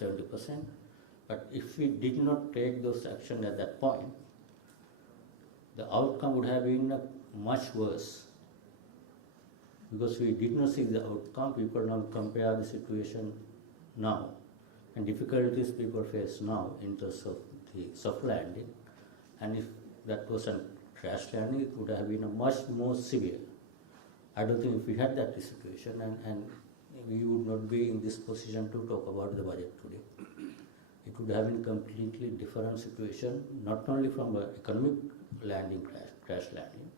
70%. But if we did not take those actions at that point, the outcome would have been much worse. Because we did not see the outcome, people now compare the situation now and difficulties people face now in terms of the soft landing. And if that was a crash landing, it would have been a much more severe. I don't think if we had that situation, and we would not be in this position to talk about the budget today. It would have been a completely different situation, not only from an economic landing, crash landing,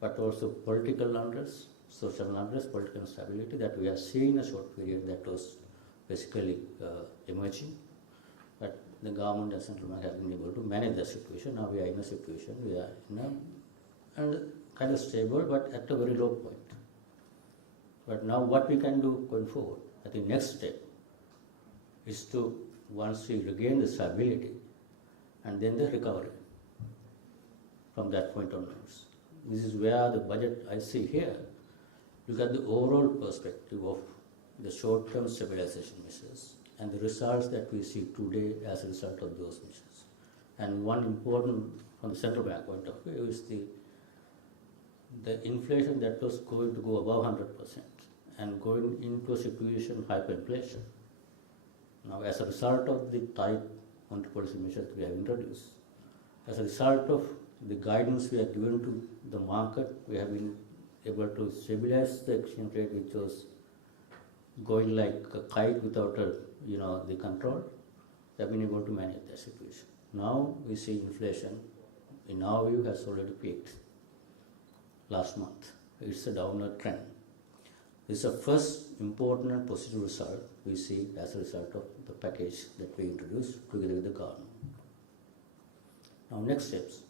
but also political unrest, social unrest, political instability that we have seen in a short period that was basically emerging. But the government and central bank have been able to manage the situation. Now we are in a situation, we are in a kind of stable, but at a very low point. But now what we can do going forward, I think next step is to, once we regain the stability, and then the recovery from that point onwards. This is where the budget I see here, look at the overall perspective of the short-term stabilization measures and the results that we see today as a result of those measures. And one important, from the central bank point of view, is the inflation that was going to go above 100% and going into a situation of hyperinflation. Now, as a result of the tight monetary policy measures we have introduced, as a result of the guidance we have given to the market, we have been able to stabilize the exchange rate, which was going like a kite without the control. We have been able to manage that situation. Now we see inflation, in our view, has already peaked last month. It's a downward trend. This is the first important and positive result we see as a result of the package that we introduced together with the government. Now next steps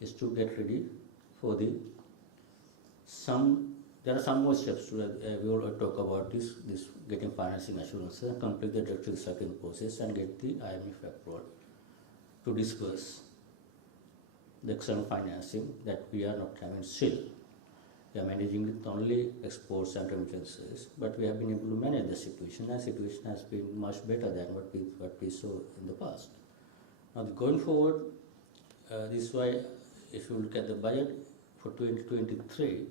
is to get ready for there are some more steps to we will talk about this getting financing assurances, complete the debt recycling process and get the IMF approval to disperse the external financing that we are not having still. We are managing with only exports and remittances, but we have been able to manage the situation, and the situation has been much better than what we saw in the past. Now, going forward, this is why if you look at the budget for 2023,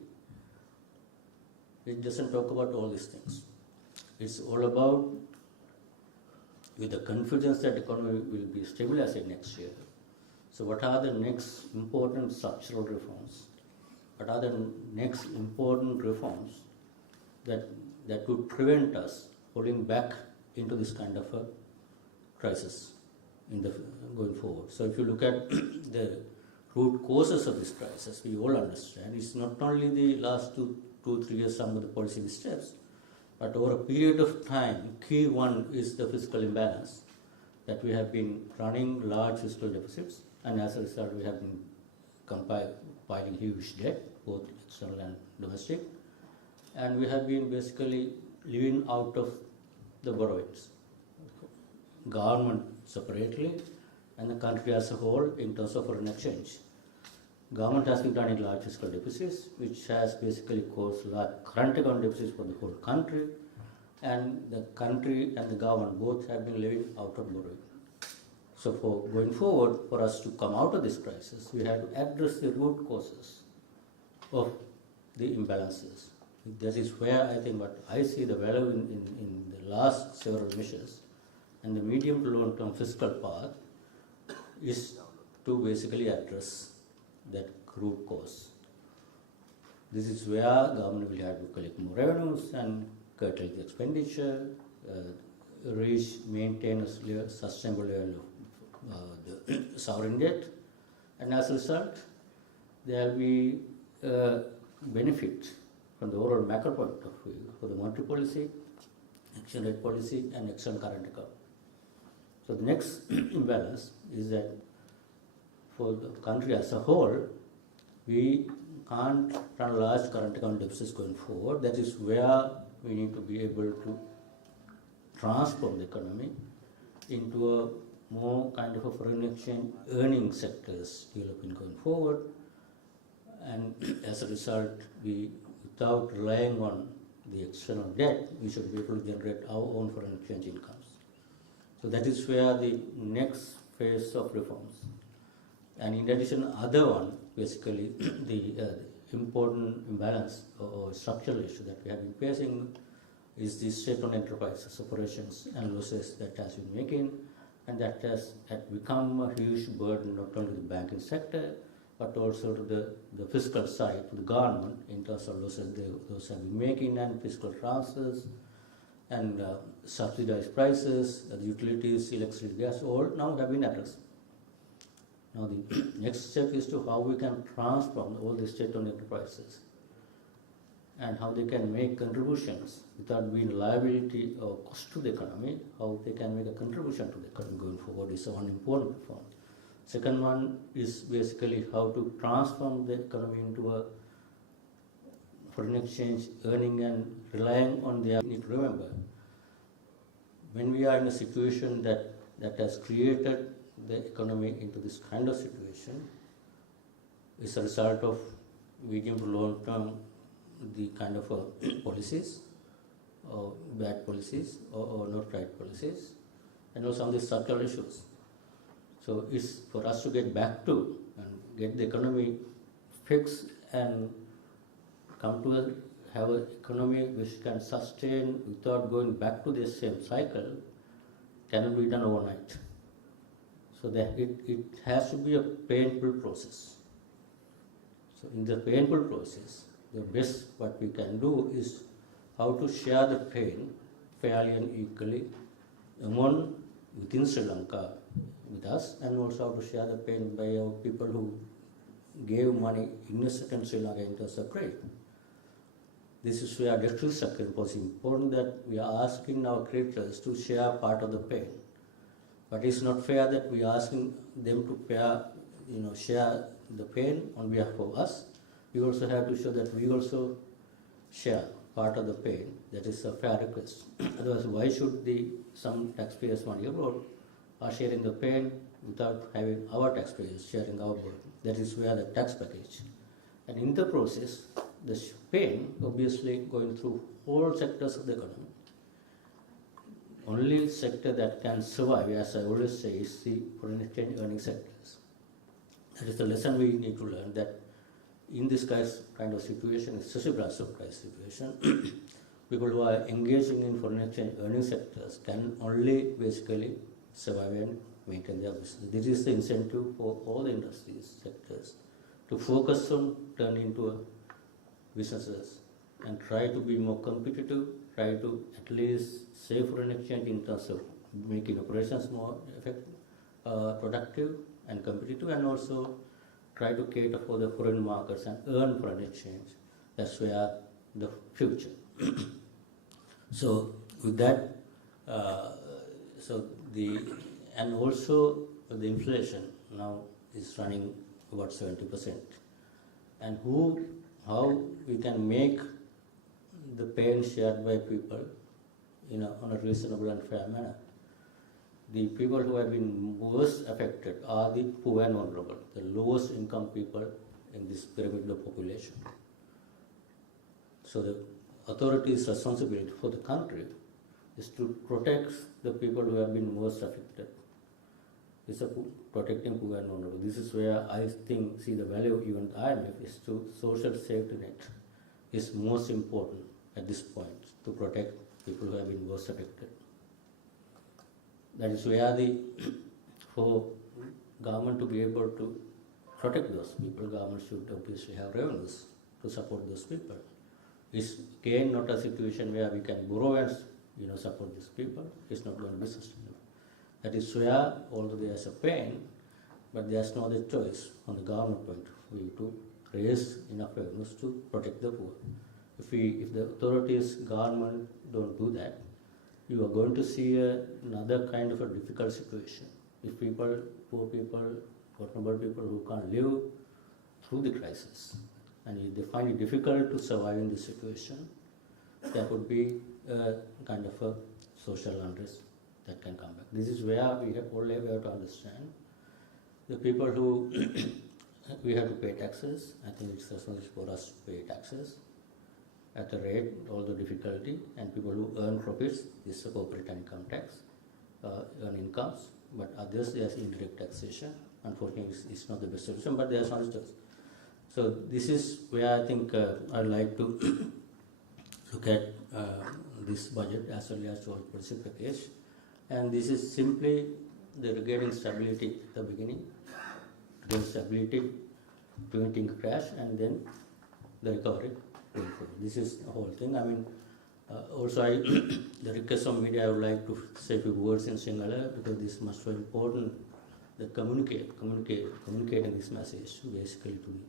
it doesn't talk about all these things. It's all about, with the confidence that the economy will be stabilizing next year. So what are the next important structural reforms? What are the next important reforms that would prevent us falling back into this kind of a crisis going forward? So if you look at the root causes of this crisis, we all understand it's not only the last two, 3 years, some of the policy steps, but over a period of time, key one is the fiscal imbalance, that we have been running large fiscal deficits, and as a result, we have been piling huge debt, both external and domestic, and we have been basically living out of the borrowings, government separately, and the country as a whole in terms of foreign exchange. Government has been running large fiscal deficits, which has basically caused large current account deficits for the whole country, and the country and the government both have been living out of borrowing. So for going forward, for us to come out of this crisis, we have to address the root causes of the imbalances. That is where I think what I see the value in the last several measures, and the medium to long-term fiscal path is to basically address that root cause. This is where government will have to collect more revenues and curtail the expenditure, maintain a sustainable level of the sovereign debt, and as a result, there will be benefit from the overall macro point of view for the monetary policy, exchange rate policy, and external current account. So the next imbalance is that for the country as a whole, we can't run large current account deficits going forward. That is where we need to be able to transform the economy into a more kind of a foreign exchange earning sectors developing going forward. And as a result, without relying on the external debt, we should be able to generate our own foreign exchange incomes. So that is where the next phase of reforms. And in addition, other one, basically, the important imbalance or structural issue that we have been facing is the state-owned enterprises, operations and losses that has been making, and that has become a huge burden not only to the banking sector, but also to the fiscal side, to the government, in terms of losses those have been making and fiscal transfers and subsidized prices, the utilities, electricity, gas, all now have been addressed. Now the next step is to how we can transform all the state-owned enterprises and how they can make contributions without being liability or cost to the economy, how they can make a contribution to the economy going forward is one important reform. Second one is basically how to transform the economy into a foreign exchange earning and relying on their. You need to remember, when we are in a situation that has created the economy into this kind of situation, is a result of medium to long term the kind of policies or bad policies or not right policies, and also some of the structural issues. So it's for us to get back to and get the economy fixed and come to have an economy which can sustain without going back to the same cycle cannot be done overnight. So that it has to be a painful process. So in the painful process, the best what we can do is how to share the pain fairly and equally among within Sri Lanka with us, and also how to share the pain by our people who gave money invested in Sri Lanka in terms of credit. This is where debt restructuring was important, that we are asking our creditors to share part of the pain. But it's not fair that we are asking them to share the pain on behalf of us. We also have to show that we also share part of the pain. That is a fair request. Otherwise, why should some taxpayers' money abroad are sharing the pain without having our taxpayers sharing our burden? That is where the tax package. And in the process, the pain obviously going through all sectors of the economy. Only sector that can survive, as I always say, is the foreign exchange earning sectors. That is the lesson we need to learn, that in this kind of situation, especially transfer price situation, people who are engaging in foreign exchange earning sectors can only basically survive and maintain their business. This is the incentive for all the industries, sectors, to focus on turning into businesses and try to be more competitive, try to at least save foreign exchange in terms of making operations more effective, productive and competitive, and also try to cater for the foreign markets and earn foreign exchange. That's where the future. So with that, and also the inflation now is running about 70%. And how we can make the pain shared by people on a reasonable and fair manner. The people who have been worst affected are the poor and vulnerable, the lowest income people in this pyramid of population. So the authorities' responsibility for the country is to protect the people who have been most affected. It's protecting poor and vulnerable. This is where I see the value of even the IMF is to social safety net is most important at this point to protect people who have been most affected. That is where for government to be able to protect those people, government should obviously have revenues to support those people. It's again not a situation where we can borrow and support these people. It's not going to be sustainable. That is where, although there's a pain, but there's no other choice on the government point of view to raise enough revenues to protect the poor. If the authorities, government don't do that, you are going to see another kind of a difficult situation. If poor people, vulnerable people who can't live through the crisis, and if they find it difficult to survive in this situation, there could be a kind of a social unrest that can come back. This is where we have to understand the people who we have to pay taxes. I think it's responsible for us to pay taxes at a rate, all the difficulty, and people who earn profits, this is a corporate income tax. earn incomes, but others there's indirect taxation. Unfortunately, it's not the best solution, but there's not choice. So this is where I think I'd like to look at this budget as well as all policy package, and this is simply the regarding stability at the beginning, regarding stability, preventing crash, and then the recovery going forward. This is the whole thing. I mean, also the request of media, I would like to say a few words in Sinhala because this is much so important. That communicating this message basically to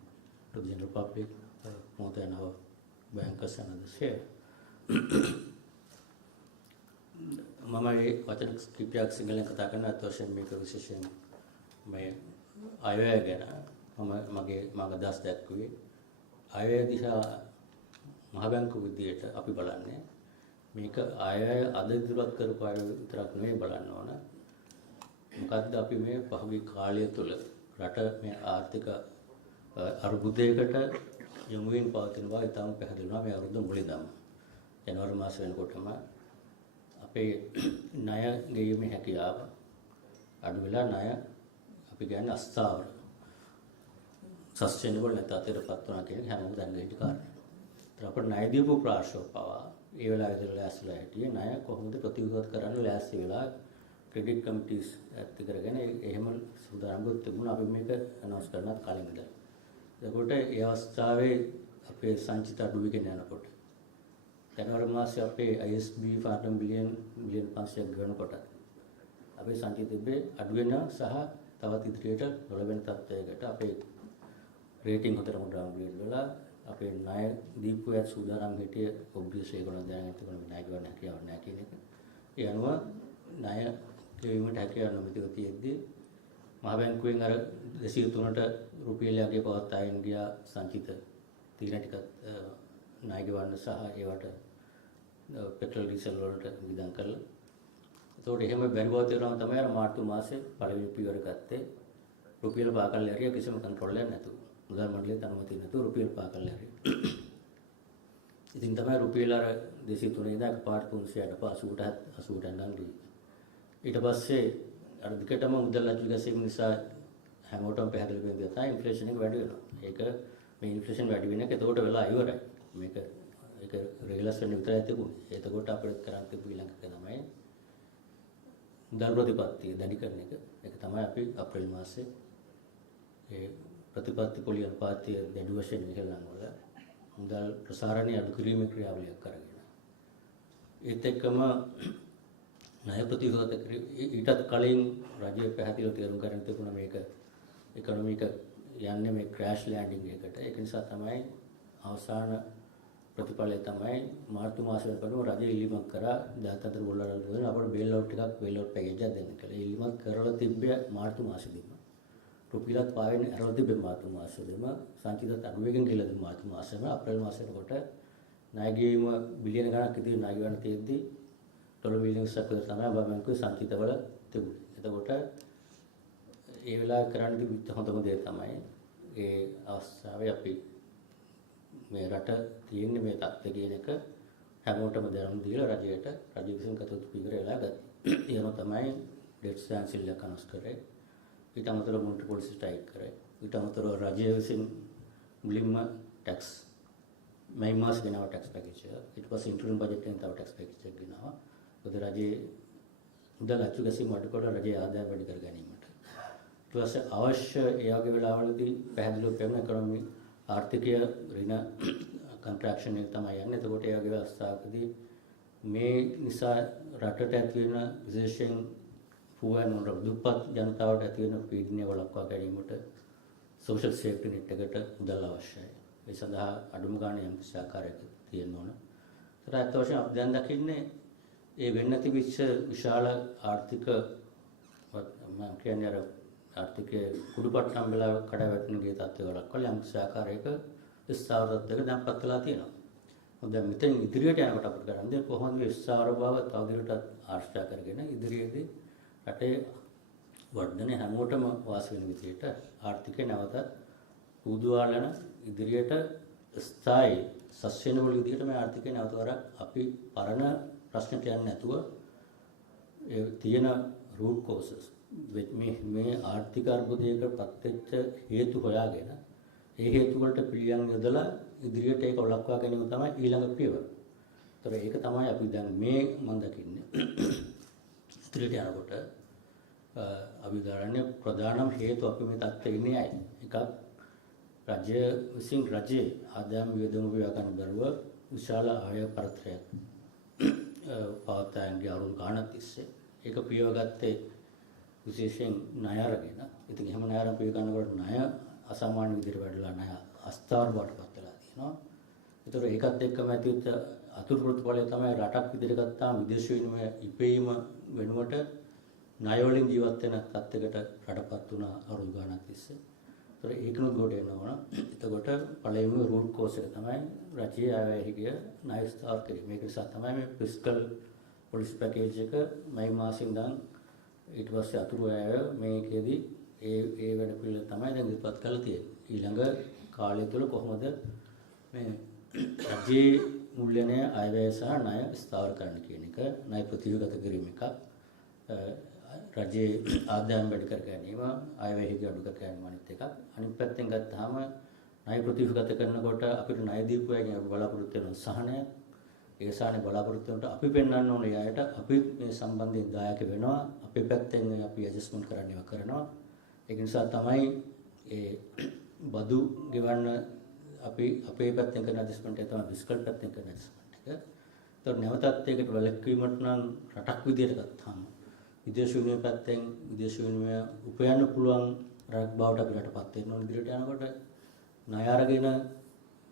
the general public, more than our bankers and others here. මම මේ වචන කිපයක් සිංහලෙන් කතා කරන අතවශයෙන් මේක විශේෂයෙන් මේ අයවැය ගැන මගේ අදහස් දැක්වුවේ අයවැය දිහා මහ බැංකුව විදියට අපි බලන්නේ මේක අයවැය අද ඉදිරිපත් කරපු අයවැය විතරක් නෙවෙයි බලන්න ඕන මොකද්ද අපි මේ පහුගිය කාලය තුළ රට මේ ආර්ථික අර්බුදයකට යොමු වෙන පවතින බව ඉතාම පැහැදිලිවම මේ අවුරුද්ද මුලින්දම ජනවාරි මාස වෙනකොටම අපේ ණය ගෙවීමේ හැකියාව අඩු වෙලා ණය අපි කියන්නේ අස්ථාවර සස්ටේනබල් නැත්නම් අතේටපත් වුණා කියන හැමෝම දැනගෙන ඉන්න කාරණා. ඒත් අපේ ණය දීපු ප්‍රාශෝව පවා ඒ වෙලාවේදී ලෑස්තිලා හිටියේ ණය කොහොමද ප්‍රතිවිරුද්ධ කරන්න ලෑස්ති වෙලා ක්‍රෙඩිට් කමිටිස් ඇත්ත කරගෙන එහෙම සූදානම්ව තිබුණා අපි මේක අනවුන්ස් කරනත් කලින් ඉඳලා. එතකොට ඒ අවස්ථාවේ අපේ සංචිත අඩු වෙගෙන යනකොට ජනවාරි මාසයේ අපේ ISB 500 බිලියන් 500ක් ගණනකොට අපේ සංචිත තිබ්බේ අඩු වෙන සහ තවත් ඉදිරියට නොලැබෙන තත්ත්වයකට අපේ රේටින් හතරම ඩවුන්ග්‍රේඩ් වෙලා අපේ ණය දීපු ඇත් සූදානම් හිටියේ ඔබ්වියස්ලි ඒගොල්ලෝ දැනගෙන තිබුණා ණය ගන්න හැකියාවක් නැහැ කියන එක. ඒ අනුව ණය ගෙවීමට හැකියාව නොමැතිව තියෙද්දී මහ බැංකුවෙන් අර 203ට රුපියලයක්ගේ පවත්වාගෙන ගියා සංචිත තීරණ ටිකත් ණය ගෙවන්න සහ ඒවට පෙට්‍රල් ඩීසල් වලට විදන් කරලා. ඒතකොට එහෙම බැරිවව තියනවා තමයි අර මාර්තු මාසේ පළවෙනි පියවර ගත්තේ රුපියල පාකල් ඇරිය කිසිම කන්ට්‍රෝල් එකක් නැතුව. මුදල් මණ්ඩලයේ අනුමැතිය නැතුව රුපියල් පාකල් ඇරිය. ඉතින් තමයි රුපියල අර 203 ඉඳන් එකපාරට 300ට 80ට යනනම් ගියේ. ඊට පස්සේ අර දෙකටම මුදල් අචල ගැසීම නිසා හැමෝටම පැහැදිලි වෙන දේ තමයි ඉන්ෆ්ලේෂන් එක වැඩි වෙනවා. ඒක මේ ඉන්ෆ්ලේෂන් වැඩි වෙන එක එතකොට වෙලා ඉවරයි. මේක ඒක රෙගුලස් වෙන විතරයි තිබුණේ. එතකොට අපිට කරන් තිබු ඊළඟ එක තමයි මුදල් ප්‍රතිපත්තිය දැඩි කරන එක. ඒක තමයි අපි අප්‍රේල් මාසේ ඒ ප්‍රතිපත්ති පොලි අනුපාතය දැඩි වශයෙන් ඉහළම වල මුදල් ප්‍රසාරණය අඩු කිරීමේ ක්‍රියාවලියක් කරගෙන. ඒත් එක්කම ණය ප්‍රතිශෝධ ඊටත් කලින් රජය පැහැදිලිව තීරණ කරන් තිබුණා මේක ඉකොනොමික යන්නේ මේ ක්‍රෑෂ් ලෑන්ඩින් එකකට. ඒක නිසා තමයි අවසාන ප්‍රතිඵලය තමයි මාර්තු මාසයේ වෙනකොට රජය ඉල්ලීමක් කරා 14 ඩොලර් වලින් අපිට බේල් අවුට් පැකේජ් එකක් දෙන්න කියලා. ඉල්ලීමක් කරලා තිබ්බේ මාර්තු මාසෙදිම. රුපියලත් පාවෙන්නේ අරවල තිබ්බේ මාර්තු මාසෙදිම. සංචිතත් අනුවේගෙන් කියලා තිබ්බේ මාර්තු මාසෙම. අප්‍රේල් මාසයේ වෙනකොට ණය ගෙවීම බිලියන ගණක් ඉදිරි ණය ගන්න තියෙද්දි ඩොලර් බිලියන 20ක් විතර තමයි බැංකුවේ සංචිතවල තිබුණේ. එතකොට ඒ වෙලාවේ කරන්න තිබිච්ච හොඳම දේ තමයි ඒ අවස්ථාවේ අපි මේ රට තියෙන්නේ මේ තත්ත්වය කියන එක හැමෝටම දැනුම් දීලා රජයට රජය විසින් කටයුතු පිළිවෙල වෙලා ගත්තා. ඒනම තමයි ඩෙට් ස්ටෑන්ඩ් එක අනවුන්ස් කරේ. ඊට අමතරව මොනිටරි පොලිසි ස්ට්‍රයික් කරේ. ඊට අමතරව රජය විසින් මුලින්ම ටැක්ස් මේ මාස ගෙනාව ටැක්ස් පැකේජ් එක. ඊට පස්සේ ඉන්ටරිම් බජට් එකෙන් තව ටැක්ස් පැකේජ් එකක් ගෙනාවා. මොකද රජයේ මුදල් අච්චු ගැසීම අඩු කරලා රජයේ ආදායම වැඩි කර ගැනීමට. ඊට පස්සේ අවශ්‍ය ඒ වගේ වෙලාවලදී පැහැදිලිව පෙරණ ඉකොනොමි ආර්ථිකය ඍණ කන්ට්‍රැක්ෂන් එක තමයි යන්නේ. එතකොට ඒ වගේ අවස්ථාවකදී මේ නිසා රටට ඇති වෙන විශේෂයෙන් පුවන් දුප්පත් ජනතාවට ඇති වෙන පීඩනය වළක්වා ගැනීමට සෝෂල් සේෆ්ටි නෙට් එකට මුදල් අවශ්‍යයි. ඒ සඳහා අඩුම ගානේ යම් කිසි ආකාරයක තියෙන්න ඕන. ඒතර අත් වශයෙන් අපි දැන් දකින්නේ ඒ වෙන්න තිබිච්ච විශාල ආර්ථික මම කියන්නේ අර ආර්ථිකයේ කුඩුපට්ටම් වෙලා කඩාවැටෙන ගේ තත්ත්වයක් වල යම් කිසි ආකාරයක ස්ථාවර තත්ත්වයක දැන්පත් වෙලා තියෙනවා. මොකද දැන් මෙතෙන් ඉදිරියට යනකොට අපිට කරන්නේ කොහොමද මේ ස්ථාවර බව තවදුරටත් ආශ්‍රය කරගෙන ඉදිරියේදී රටේ වර්ධනය හැමෝටම වාසි වෙන විදිහට ආර්ථිකය නැවතත් උදුවාලන ඉදිරියට ස්ථායි සස්ටේනබල් විදිහට මේ ආර්ථිකය නැවත වරක් අපි පරණ ප්‍රශ්නට යන්නේ නැතුව ඒ තියෙන root causes මේ ආර්ථික අර්බුදයකට පත්වෙච්ච හේතු හොයාගෙන ඒ හේතු වලට පිළියම් යොදලා ඉදිරියට ඒක ඔලක්වා ගැනීම තමයි ඊළඟ පියවර. ඒතර ඒක තමයි අපි දැන් මේ මම දකින්නේ. ඉදිරියට යනකොට අභිධාරණ්‍ය ප්‍රධානම හේතු අපි මේ තත්ත්වයේ ඉන්නේ අය. එකක් රජය විසින් රජයේ ආදායම් වියදම ව්‍යාකරණ බැලුව විශාල ආය පරතරයක් පවත්වාගෙන අවුරුදු ගාණක් තිස්සේ ඒක පියවගත්තේ විශේෂයෙන් ණය අරගෙන. ඉතින් එහෙම ණය අරන් පිය ගන්නකොට ණය අසාමාන්‍ය විදිහට වැඩිලා ණය අස්ථාවර බවට පත් වෙලා තියෙනවා. ඒතර ඒකත් එක්කම ඇතිවෙච්ච අතුරු ප්‍රතිඵලය තමයි රටක් විදිහට ගත්තාම විදේශ විනිමය ඉපෙීම වෙනුවට ණය වලින් ජීවත් වෙන තත්යකට රටපත් වුණා අවුරුදු ගාණක් තිස්සේ. ඒතර ඒකනොත් ගොඩ එනවා. එතකොට පළවෙනිම රූට් කෝස් එක තමයි රජයේ ආයවැය හිගිය ණය ස්ථාවර කිරීම. මේක නිසා තමයි මේ ෆිස්කල් පොලිසි පැකේජ් එක මයි මාසෙන් ඉඳන් ඊට පස්සේ අතුරු අය මේකෙදි ඒ වැඩ පිළිවෙල තමයි දැන් ඉදපත් කරලා තියෙන්නේ. ඊළඟ කාලය තුළ කොහොමද මේ රජයේ මුල්‍යණය අයවැය සහ ණය ස්ථාවර කරන්න කියන එක, ණය ප්‍රතිව්‍යුහගත කිරීම එකක්, රජයේ ආදායම් වැඩි කර ගැනීම, අයවැය හිග අඩු කර ගැනීම අනිත් එකක්. අනිත් පැත්තෙන් ගත්තාම ණය ප්‍රතිව්‍යුහගත කරනකොට අපිට ණය දීපු අයගෙන් අපි බලාපොරොත්තු වෙන සහනය, ඒ සහනේ බලාපොරොත්තු වෙනට අපි පෙන්වන්න ඕනේ අයට අපි මේ සම්බන්ධයෙන් දායක වෙනවා. අපේ පැත්තෙන් අපි ඇඩ්ජස්ට්මන්ට් කරනවා. ඒක නිසා තමයි ඒ බදු ගෙවන්න අපි අපේ පැත්තෙන් කරන ඇඩ්ජස්ට්මන්ට් එක තමයි ෆිස්කල් පැත්තෙන් කරන ඇඩ්ජස්ට්මන්ට් එක. ඒතකොට නැවතත් ඒකට වැළැක්වීමට නම් රටක් විදියට ගත්තාම විදේශ විනිමය පැත්තෙන් විදේශ විනිමය උපයන්න පුළුවන් රටක් බවට අපි රටපත් වෙන්න ඕන. ඉදිරියට යනකොට ණය අරගෙන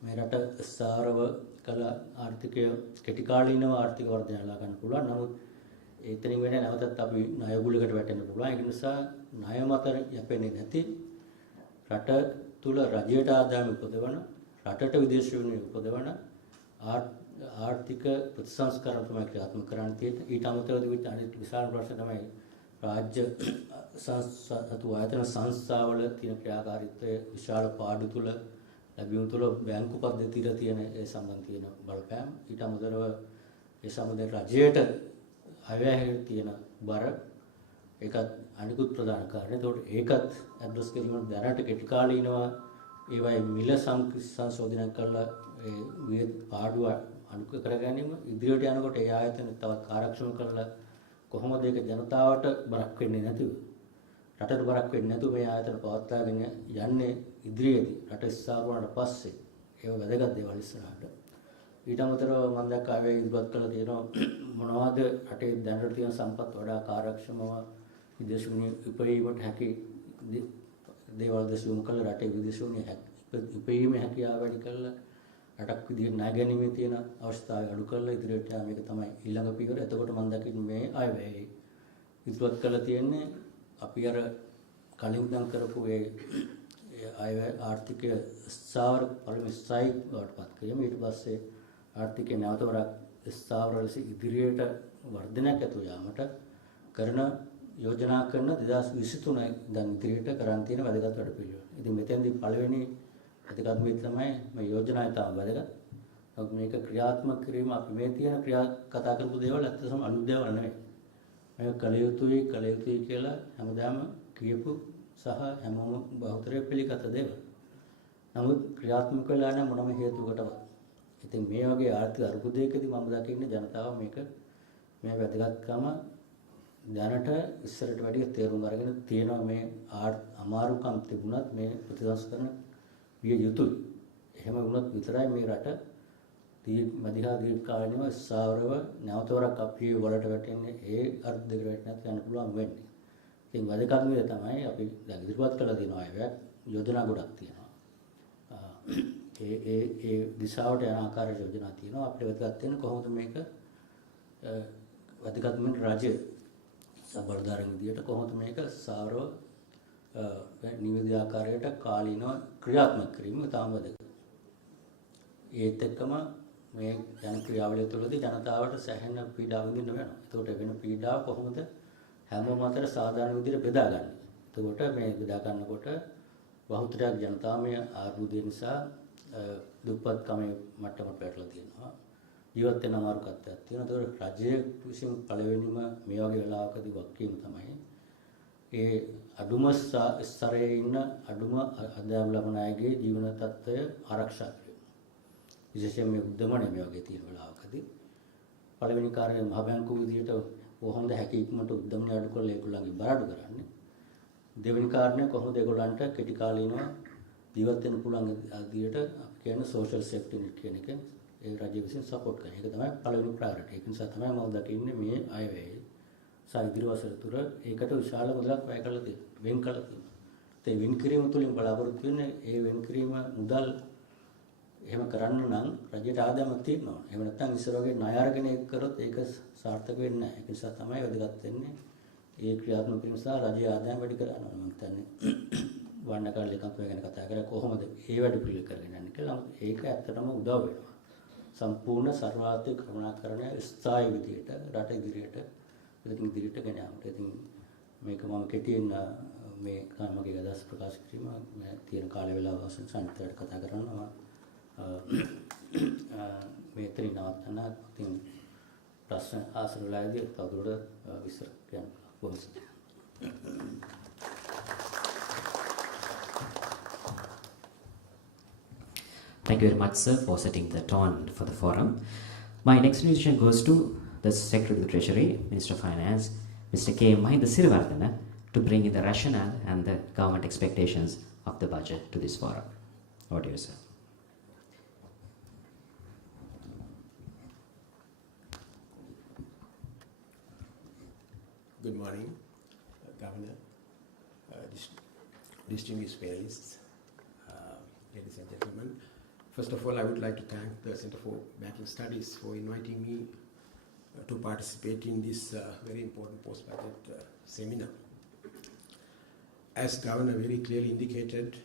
මේ රට ස්ථාවරව කළ ආර්ථිකය කෙටි කාලීනව ආර්ථික වර්ධනය ලා ගන්න පුළුවන්. නමුත් ඒතනින් වෙන්නේ නැවතත් අපි ණය ගුලකට වැටෙන්න පුළුවන්. ඒක නිසා ණය මත යැපෙන්නේ නැති රට තුල රජයට ආදායම උපදවන, රටට විදේශ විනිමය උපදවන ආර්ථික ප්‍රතිසංස්කරණ තමයි ක්‍රියාත්මක කරන්න තියෙන්නේ. ඊට අමතරව විවිධ අනිත් විශාල ප්‍රශ්න තමයි රාජ්‍ය සතු ආයතන සංස්ථාවල තියෙන ක්‍රියාකාරීත්වයේ විශාල පාඩු තුල ලැබීම තුළ බැංකු පද්ධතියට තියෙන ඒ සම්බන්ධ තියෙන බලපෑම්. ඊට අමතරව ඒ සම්බන්ධයෙන් රජයට අයවැය තියෙන බර ඒකත් අනිකුත් ප්‍රධාන කාරණේ. ඒකත් ඇඩ්‍රස් කිරීමට දැනට කෙටි කාලීනව ඒවයි මිල සංශෝධනය කරලා ඒ පාඩුව අනුක කර ගැනීම. ඉදිරියට යනකොට ඒ ආයතන තවත් කාර්යක්ෂම කරලා කොහොමද ඒක ජනතාවට බරක් වෙන්නේ නැතිව, රටට බරක් වෙන්නේ නැතුව මේ ආයතන පවත්වාගෙන යන්නේ ඉදිරියේදී රට ස්ථාවර වුණාට පස්සේ ඒව වැදගත් දේවල් ඉස්සරහට. ඊට අමතරව මම දැක්කා ආවේ ඉදිරිපත් කළා තියෙනවා මොනවද රටේ දැනට තියෙන සම්පත් වඩා කාර්යක්ෂමව විදේශ විනිමය ඉපයීමට හැකි දේවල් දැසුම් කළා. රටේ විදේශ විනිමය ඉපයීමේ හැකියාව වැඩි කළා. රටක් විදිහට ණය ගැනීමේ තියෙන අවස්ථාව අඩු කරලා ඉදිරියට යාම එක තමයි ඊළඟ පියවර. එතකොට මම දකින්නේ මේ අයවැය ඉදිරිපත් කළා තියෙන්නේ අපි අර කලින් දන් කරපු ඒ අයවැය ආර්ථිකය ස්ථාවර පළවෙනි ස්ථායි බවට පත් කිරීම. ඊට පස්සේ ආර්ථිකය නැවත වරක් ස්ථාවර ලෙස ඉදිරියට වර්ධනයක් ඇතුව යාමට කරන යෝජනා කරන 2023 ඉඳන් ඉදිරියට කරන් තියෙන වැදගත් වැඩ පිළිවෙල. ඉතින් මෙතෙන්දී පළවෙනි වැදගත් මේ තමයි මේ යෝජනාව තමයි වැදගත්. නමුත් මේක ක්‍රියාත්මක කිරීම අපි මේ තියෙන කතා කරපු දේවල් ඇත්තටම අලුත් දේවල් නෙවෙයි. මේක කළ යුතුයි කියලා හැමදාම කියපු සහ හැමෝම බහුතරය පිළිගත දේවල්. නමුත් ක්‍රියාත්මක වෙලා නැ මොනම හේතුවකටවත්. ඉතින් මේ වගේ ආර්ථික අර්බුදයකදී මම දකින්නේ ජනතාව මේක මේ වැදගත්කම දැනට ඉස්සරට වැඩිය තේරුම් අරගෙන තියෙනවා. මේ අමාරුකම් තිබුණත් මේ ප්‍රතිසංස්කරණ විය යුතුයි. එහෙම වුණොත් විතරයි මේ රට මධ්‍යහා දීර්ඝකාලීනව ස්ථාවරව නැවතවරක් අපි වලට වැටෙන්නේ ඒ අර්ථ දෙකට වැටෙන්නත් යන්න පුළුවන් වෙන්නේ. ඉතින් වැදගත් දේ තමයි අපි දැන් ඉදිරිපත් කළා තියෙනවා අයවැය යෝජනා ගොඩක් තියෙනවා. ඒ දිශාවට යන ආකාර යෝජනා තියෙනවා. අපිට වැදගත් වෙන්නේ කොහොමද මේක වැදගත් වෙන රාජ්‍ය සබලධාරීන් විදියට කොහොමද මේක ස්ථාවරව නිවිද ආකාරයට කාලීනව ක්‍රියාත්මක කිරීම තාම වැදගත්. ඒත් එක්කම මේ යන ක්‍රියාවලිය තුළදී ජනතාවට සැහැණ පීඩාව විඳින්න වෙනවා. ඒකට වෙන පීඩාව කොහොමද හැමෝම අතර සාධාරණ විදිහට බෙදාගන්නේ. එතකොට මේ බෙදා ගන්නකොට බහුතරයක් ජනතාව මේ ආර්බුදය නිසා දුප්පත්කමේ මට්ටමට වැටලා තියෙනවා. ජීවත් වෙන අමාරුකත්වයක් තියෙනවා. ඒතකොට රජය විසින් පළවෙනිම මේ වගේ වෙලාවකදී වක්කීම තමයි ඒ අඩුම ස්තරයේ ඉන්න අඩුම අධ්‍යාපන ලබන අයගේ ජීවන තත්ත්වය ආරක්ෂා කිරීම. විශේෂයෙන් මේ උද්දමනය මේ වගේ තියෙන වෙලාවකදී පළවෙනි කාර්යය මහ බැංකුව විදියට කොහොමද හැකි ඉක්මනට උද්දමනය අඩු කරලා ඒගොල්ලන්ගේ බර අඩු කරන්නේ. දෙවෙනි කාරණය කොහොමද ඒගොල්ලන්ට කෙටි කාලීනව ජීවත් වෙන්න පුළුවන් විදියට අපි කියන්නේ සෝෂල් සේෆ්ටි නෙට් කියන එක ඒ රජය විසින් සපෝට් කරන එක තමයි පළවෙනි ප්‍රයොරිටි. ඒක නිසා තමයි මම දකින්නේ මේ අයවැය ඉදිරි වසර තුර ඒකට විශාල මුදලක් වැය කරලා තියෙනවා. වෙන් කරලා තියෙනවා. ඒ වෙන් කිරීම තුළින් බලාපොරොත්තු වෙන්නේ ඒ වෙන් කිරීම මුදල් එහෙම කරන්න නම් රජයට ආදායමක් තියෙනවා. එහෙම නැත්නම් ඉස්සර වගේ ණය අරගෙන ඒක කරොත් ඒක සාර්ථක වෙන්නේ නැහැ. ඒක නිසා තමයි වැදගත් වෙන්නේ ඒ ක්‍රියාත්මක කිරීම සහ රජයේ ආදායම වැඩි කරනවා. මම හිතන්නේ වන්නකාල ලේකම්තුමා ගැන කතා කරලා කොහොමද ඒ වැඩ පිළිවෙල කරගෙන යන්නේ කියලා. ඒක ඇත්තටම උදව් වෙනවා. සම්පූර්ණ සර්වාත්මක කරුණාකරණය ස්ථායී විදියට රට ඉදිරියට ඉදිරියට ගෙන යාමට. ඉතින් මේක මම කෙටියෙන් මේ මගේ අදහස් ප්‍රකාශ කිරීම මේ තියෙන කාල වේලාව අවසන් සංකල්පයට කතා කරනවා. මේ තරින් නවත්තන ඉතින් ප්‍රශ්න ආසනලාදී තවදුරටත් විස්තර කියන්න පුළුවන්. Thank you very much, sir, for setting the tone for the forum. My next invitation goes to the Secretary of the Treasury, Minister of Finance, Mr. K. Mahinda Sirivardhana, to bring in the rationale and the government expectations of the budget to this forum. Over to you, sir. Good morning, Governor, distinguished panelists, ladies and gentlemen. First of all, I would like to thank the Center for Banking Studies for inviting me to participate in this very important post-budget seminar. As Governor very clearly indicated,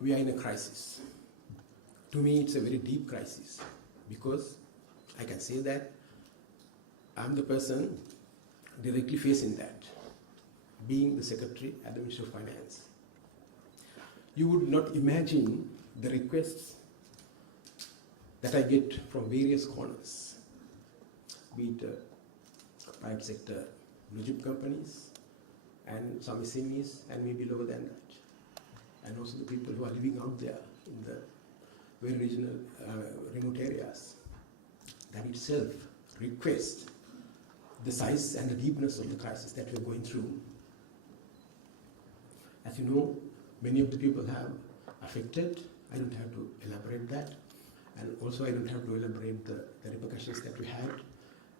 we are in a crisis. To me, it's a very deep crisis because I can say that I'm the person directly facing that, being the Secretary at the Ministry of Finance. You would not imagine the requests that I get from various corners, be it private sector blue-chip companies and some SMEs and maybe lower than that, and also the people who are living out there in the very regional remote areas. That itself request the size and the deepness of the crisis that we're going through. As you know, many of the people have affected. I don't have to elaborate that. And also I don't have to elaborate the repercussions that we had.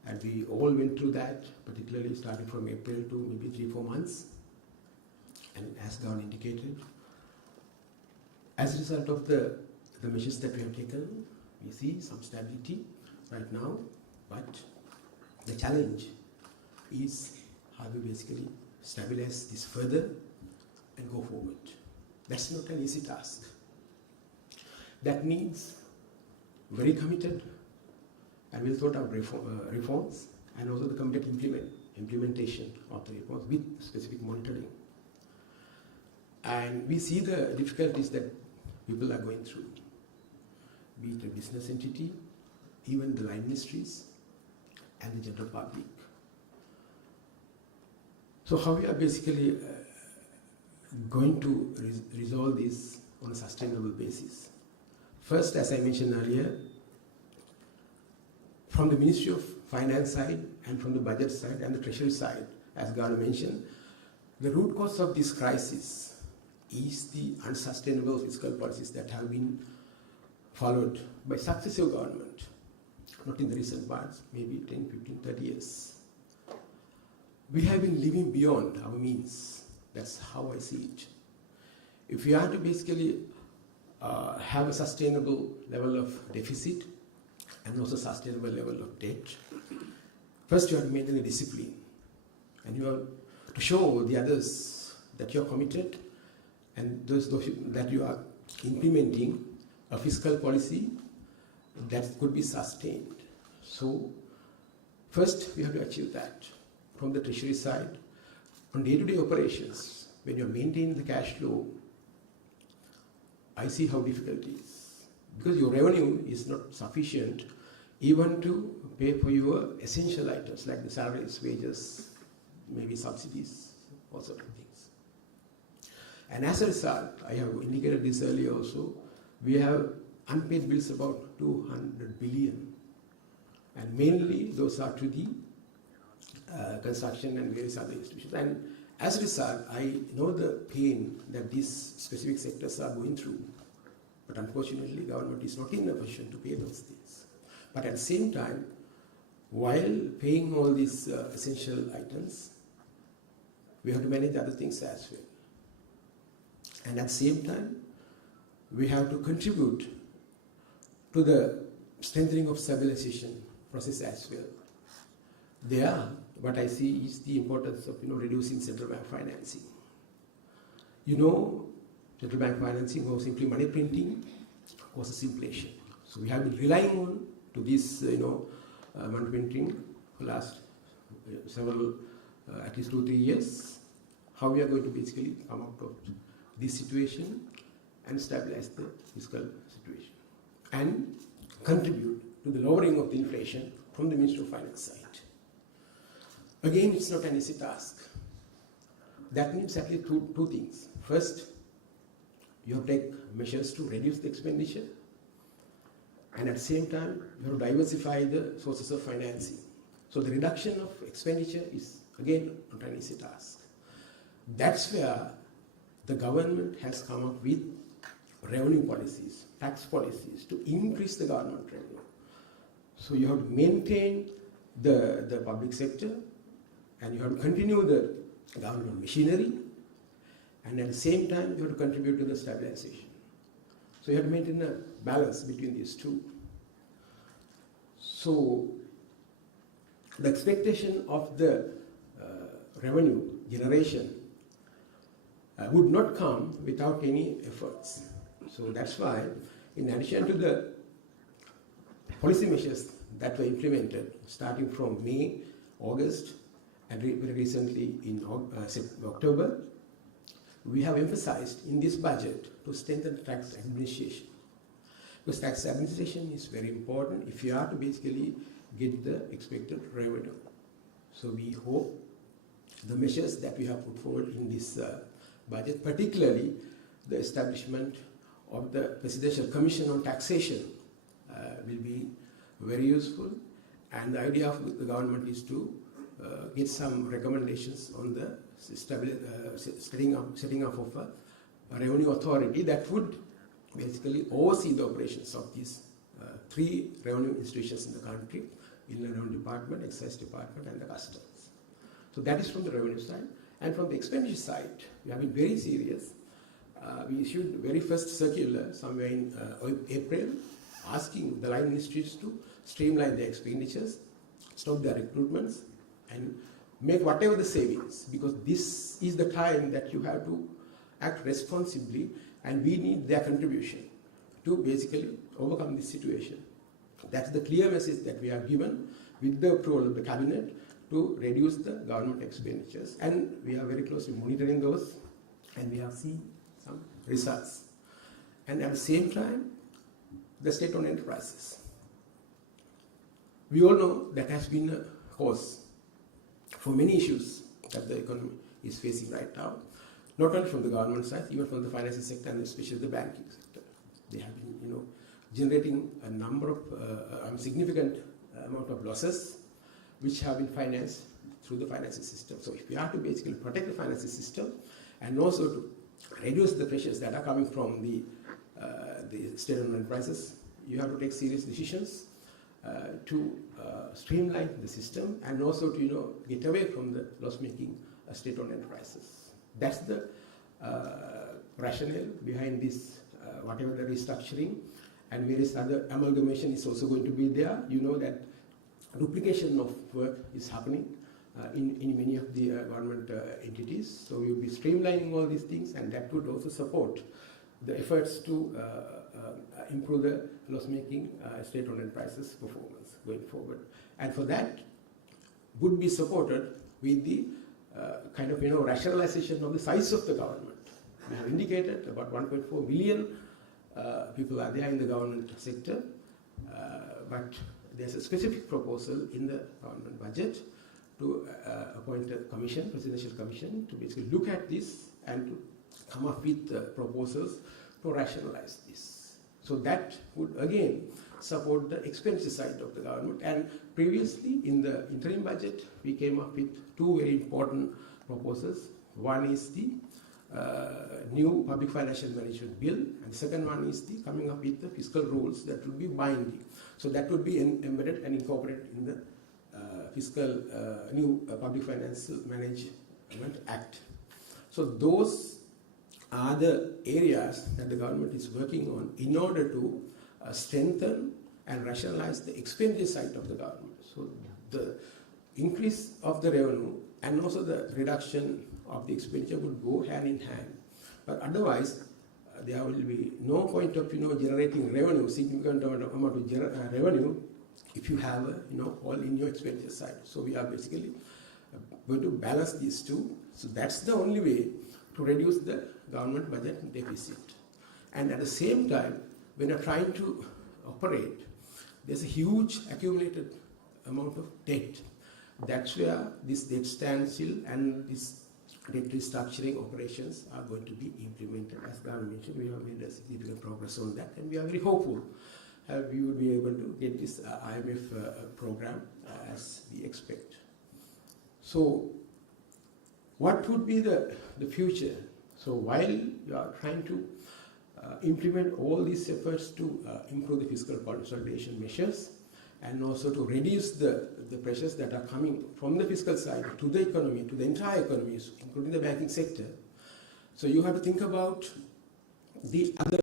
And we all went through that, particularly starting from April to maybe 3-4 months. And as Governor indicated, as a result of the measures that we have taken, we see some stability right now, but the challenge is how we basically stabilize this further and go forward. That's not an easy task. That needs very committed and well thought out reforms and also the committed implementation of the reforms with specific monitoring. And we see the difficulties that people are going through, be it a business entity, even the line ministries, and the general public. So how we are basically going to resolve this on a sustainable basis? First, as I mentioned earlier, from the Ministry of Finance side and from the budget side and the Treasury side, as Governor mentioned, the root cause of this crisis is the unsustainable fiscal policies that have been followed by successive government, not in the recent past, maybe 10, 15, 30 years. We have been living beyond our means. That's how I see it. If we are to basically have a sustainable level of deficit and also sustainable level of debt, first you have to maintain a discipline. And you have to show the others that you are committed and those that you are implementing a fiscal policy that could be sustained. So first we have to achieve that. From the Treasury side, on day-to-day operations, when you are maintaining the cash flow, I see how difficult it is. because your revenue is not sufficient even to pay for your essential items like the salaries, wages, maybe subsidies, all sort of things. And as a result, I have indicated this earlier also, we have unpaid bills about 200 billion. And mainly those are to the construction and various other institutions. And as a result, I know the pain that these specific sectors are going through. But unfortunately, government is not in a position to pay those things. But at the same time, while paying all these essential items, we have to manage other things as well. And at the same time, we have to contribute to the strengthening of stabilization process as well. There, what I see is the importance of reducing central bank financing. Central bank financing or simply money printing causes inflation. So we have been relying on to this money printing for last several, at least 2-3 years. How we are going to basically come out of this situation and stabilize the fiscal situation and contribute to the lowering of the inflation from the Ministry of Finance side. Again, it's not an easy task. That means at least two things. First, you have to take measures to reduce the expenditure, and at the same time, you have to diversify the sources of financing. So the reduction of expenditure is, again, not an easy task. That's where the government has come up with revenue policies, tax policies, to increase the government revenue. So you have to maintain the public sector, and you have to continue the government machinery, and at the same time, you have to contribute to the stabilization. So you have to maintain a balance between these two. So the expectation of the revenue generation would not come without any efforts. So that's why, in addition to the policy measures that were implemented starting from May, August, and very recently in October, we have emphasized in this budget to strengthen tax administration. Because tax administration is very important if you are to basically get the expected revenue. So we hope the measures that we have put forward in this budget, particularly the establishment of the Presidential Commission on Taxation, will be very useful. And the idea of the government is to get some recommendations on the setting up of a revenue authority that would basically oversee the operations of these 3 revenue institutions in the country: Inland Revenue Department, Excise Department, and the Customs. So that is from the revenue side. And from the expenditure side, we have been very serious. We issued the very first circular somewhere in April, asking the line ministries to streamline their expenditures, stop their recruitments, and make whatever the savings, because this is the time that you have to act responsibly, and we need their contribution to basically overcome this situation. That's the clear message that we have given with the approval of the cabinet to reduce the government expenditures, and we are very closely monitoring those, and we have seen some results. And at the same time, the state-owned enterprises. We all know that has been a cause for many issues that the economy is facing right now, not only from the government side, even from the financial sector and especially the banking sector. They have been, generating a number of significant amount of losses, which have been financed through the financial system. So if we are to basically protect the financial system and also to reduce the pressures that are coming from the state-owned enterprises, you have to take serious decisions to streamline the system and also to get away from the loss-making state-owned enterprises. That's the rationale behind this, whatever the restructuring and various other amalgamation is also going to be there. You know that duplication of work is happening in many of the government entities. So we will be streamlining all these things, and that would also support the efforts to improve the loss-making state-owned enterprises performance going forward. And for that, would be supported with the kind of rationalization of the size of the government. We have indicated about 1.4 billion people are there in the government sector, but there's a specific proposal in the government budget to appoint a commission, presidential commission, to basically look at this and to come up with proposals to rationalize this. So that would again support the expenditure side of the government. And previously in the interim budget, we came up with two very important proposals. One is the new public financial management bill, and the second one is the coming up with the fiscal rules that will be binding. So that would be embedded and incorporated in the fiscal new public financial management act. So those are the areas that the government is working on in order to strengthen and rationalize the expenditure side of the government. So the increase of the revenue and also the reduction of the expenditure would go hand in hand. But otherwise, there will be no point of generating revenue, significant amount of revenue, if you have all in your expenditure side. So we are basically going to balance these two. So that's the only way to reduce the government budget deficit. And at the same time, when you're trying to operate, there's a huge accumulated amount of debt. That's where this debt standstill and this debt restructuring operations are going to be implemented. As Gavin mentioned, we have made a significant progress on that, and we are very hopeful we will be able to get this IMF program as we expect. So what would be the future? So while you are trying to implement all these efforts to improve the fiscal consolidation measures and also to reduce the pressures that are coming from the fiscal side to the economy, to the entire economy, including the banking sector, so you have to think about the other